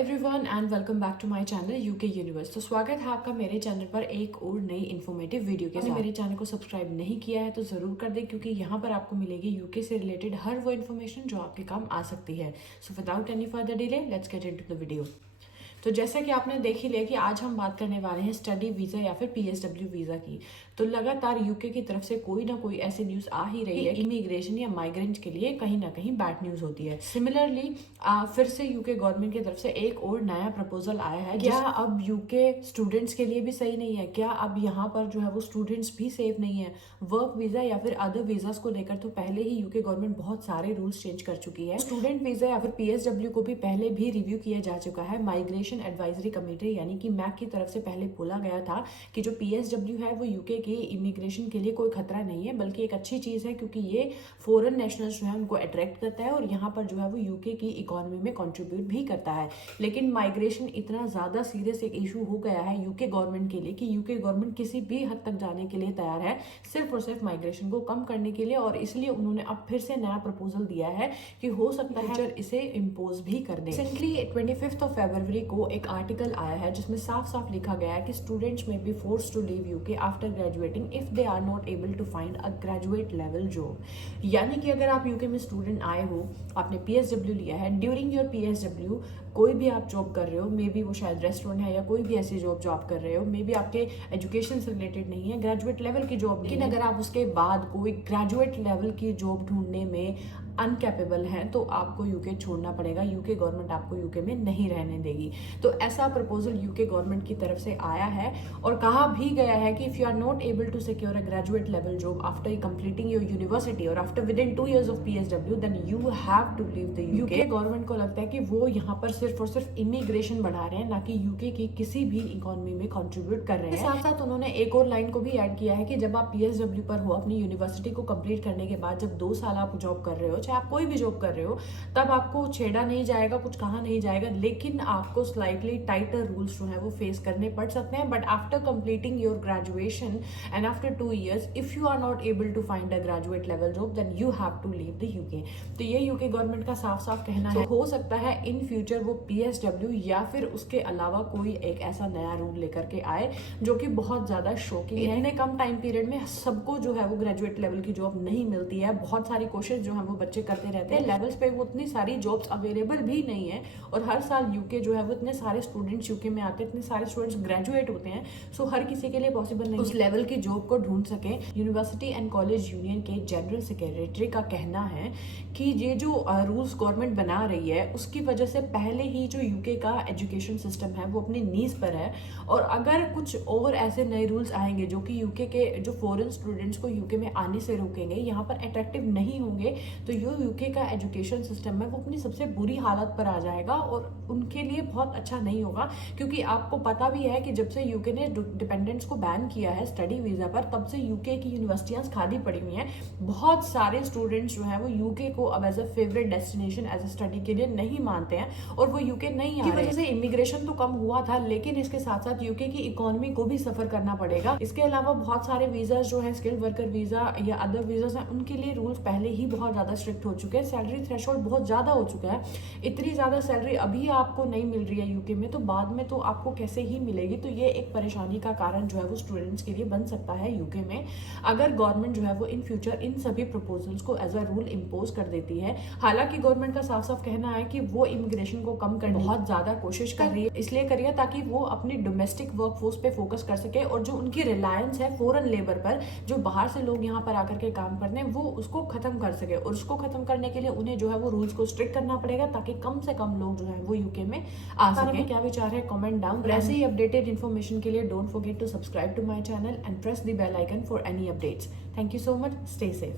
Everyone and welcome back to my channel UK Universe. तो स्वागत है आपका मेरे चैनल पर एक और नई इन्फॉर्मेटिव वीडियो के साथ। मेरे चैनल को सब्सक्राइब नहीं किया है तो जरूर कर दें, क्योंकि यहाँ पर आपको मिलेगी यूके से रिलेटेड हर वो इन्फॉर्मेशन जो आपके काम आ सकती है। So without any further delay let's get into the video. तो जैसा कि आपने देख ही लिया कि आज हम बात करने वाले हैं स्टडी वीजा या फिर पीएसडब्ल्यू वीजा की। तो लगातार यूके की तरफ से कोई ना कोई ऐसी न्यूज आ ही रही है कि इमिग्रेशन या माइग्रेंट के लिए कहीं ना कहीं बैड न्यूज होती है। सिमिलरली फिर से यूके गवर्नमेंट की तरफ से एक और नया प्रपोजल आया है। क्या अब यूके स्टूडेंट्स के लिए भी सही नहीं है? क्या अब यहाँ पर जो है वो स्टूडेंट्स भी सेफ नहीं है? वर्क वीजा या फिर अदर वीजास को लेकर तो पहले ही यूके गवर्नमेंट बहुत सारे रूल्स चेंज कर चुकी है। स्टूडेंट वीजा या फिर पीएसडब्ल्यू को भी पहले भी रिव्यू किया जा चुका है। माइग्रेशन एडवाइजरी कमेटी यानी कि मैक की तरफ से पहले बोला गया था कि जो पीएसडब्ल्यू है वो यूके की इमिग्रेशन के लिए कोई खतरा नहीं है, बल्कि एक अच्छी चीज है, क्योंकि ये फॉरेन नेशनल्स जो है उनको अट्रैक्ट करता है और यहाँ पर जो है वो यूके की इकोनॉमी में कंट्रीब्यूट भी करता है। लेकिन माइग्रेशन इतना ज्यादा सीरियस एक इशू हो गया है यूके गवर्नमेंट के लिए कि यूके गवर्नमेंट किसी भी हद तक जाने के लिए तैयार है, सिर्फ और सिर्फ माइग्रेशन को कम करने के लिए। और इसलिए उन्होंने अब फिर से नया प्रपोजल दिया है कि हो सकता है इसे इम्पोज भी कर दे। रिसेंटली 25 फरवरी को एक आर्टिकल आया है जिसमें साफ साफ लिखा गया है कि students may be forced to leave UK after graduating if they are not able to find a graduate level job. यानी कि अगर आप यूके में स्टूडेंट आए हो, आपने पीएसडब्ल्यू लिया है, ड्यूरिंग योर पीएसडब्ल्यू कोई भी आप जॉब कर रहे हो, मे बी वो शायद रेस्टोरेंट है या कोई भी ऐसी जॉब जो आप कर रहे हो, मे बी आपके एजुकेशन से रिलेटेड नहीं है, ग्रेजुएट लेवल की जॉब, लेकिन अगर आप उसके बाद कोई ग्रेजुएट लेवल की जॉब ढूंढने में अनकैपेबल है तो आपको यूके छोड़ना पड़ेगा। यूके गवर्नमेंट आपको यूके में नहीं रहने देगी। तो ऐसा प्रपोजल यूके गवर्नमेंट की तरफ से आया है और कहा भी गया है कि if you are not able to secure a graduate level job after completing your university और after within 2 years of PSW then you have to leave the UK. Government को लगता है कि वो यहाँ पर सिर्फ और सिर्फ इमिग्रेशन बढ़ा रहे हैं, ना कि यूके की किसी भी इकोनॉमी में कंट्रीब्यूट कर रहे हैं। साथ साथ उन्होंने एक और लाइन को भी ऐड किया है कि जब आप पीएसडब्ल्यू पर हो, अपनी यूनिवर्सिटी को कंप्लीट करने के बाद जब 2 साल आप जॉब कर रहे हो, चाहे आप कोई भी जॉब कर रहे हो, तब आपको छेड़ा नहीं जाएगा, कुछ कहा नहीं जाएगा, लेकिन आपको स्लाइटली टाइटर रूल्स जो है वो फेस करने पड़ सकते हैं। But after completing your graduation and after 2 years if you are not able to find a graduate level job then you have to leave the UK. तो ये यूके गवर्नमेंट का साफ साफ कहना है। हो सकता है इन फ्यूचर वो पीएसडब्ल्यू या फिर उसके अलावा कोई एक ऐसा नया रूल लेकर के आए जो कि बहुत ज्यादा शॉकिंग है। इतने कम टाइम पीरियड में सबको जो है वो ग्रेजुएट लेवल की जॉब नहीं मिलती है। बहुत सारी कोशिश जो है वो बच्चे करते रहते हैं, लेवल्स पे वो उतनी सारी जॉब्स अवेलेबल भी नहीं है। और हर साल यूके जो है वो इतने सारे स्टूडेंट्स यूके में आते हैं, इतने सारे स्टूडेंट्स ग्रेजुएट होते हैं, सो हर किसी के लिए पॉसिबल नहीं उस लेवल की जॉब को ढूंढ सके। यूनिवर्सिटी एंड कॉलेज यूनियन के जनरल सेक्रेटरी का कहना है कि ये जो रूल्स गवर्नमेंट बना रही है उसकी वजह से पहले ही जो यूके का एजुकेशन सिस्टम है वो अपनी नीज पर है, और अगर कुछ और ऐसे नए रूल्स आएंगे जो कि यूके के जो फॉरेन स्टूडेंट्स को यूके में आने से रोकेंगे, यहाँ पर अट्रैक्टिव नहीं होंगे, तो जो यूके का एजुकेशन सिस्टम है वो अपनी सबसे बुरी हालत पर आ जाएगा और उनके लिए बहुत अच्छा नहीं होगा। क्योंकि आपको पता भी है कि जब से यूके ने डिपेंडेंट्स को बैन किया है स्टडी वीजा पर, तब से यूके की यूनिवर्सिटियां खाली पड़ी हुई हैं। बहुत सारे स्टूडेंट्स जो है वो यूके को अब as a favourite destination as a study के लिए नहीं मानते हैं और वो यूके नहीं आ रहे हैं। वजह से इमिग्रेशन तो कम हुआ था, लेकिन इसके साथ साथ यूके की इकोनॉमी को भी सफर करना पड़ेगा। इसके अलावा बहुत सारे वीजा जो है, स्किल्ड वर्कर वीजा या अदर वीजा हैं, उनके लिए रूल्स पहले ही बहुत ज्यादा स्ट्रिक्ट हो चुके हैं। सैलरी थ्रेशोल्ड बहुत ज्यादा हो चुका है। इतनी ज्यादा सैलरी अभी आपको नहीं मिल रही है यूके में, तो बाद में तो आपको कैसे ही मिलेगी? तो ये एक परेशानी का कारण जो है वो स्टूडेंट्स के लिए बन सकता है यूके में, अगर गवर्नमेंट जो है वो इन फ्यूचर इन सभी प्रपोजल्स को एज अ रूल इम्पोज कर देती है। हालांकि गवर्नमेंट का साफ साफ कहना है कि वो इमिग्रेशन को कम करने बहुत ज्यादा कोशिश कर रही है, इसलिए कर रही है ताकि वो अपनी डोमेस्टिक वर्कफोर्स पे फोकस कर सके और जो उनकी रिलायंस है फॉरेन लेबर पर, जो बाहर से लोग यहाँ पर आकर के काम करते हैं, वो उसको खत्म कर सके। और उसको खत्म करने के लिए उन्हें जो है वो रूल्स को स्ट्रिक्ट करना पड़ेगा ताकि कम से कम लोग जो है वो यूके में आ सके। क्या विचार है कमेंट डाउन। ऐसे ही अपडेटेड इन्फॉर्मेशन के लिए don't forget to subscribe to my channel and press the bell icon for any updates. Thank you so much, stay safe.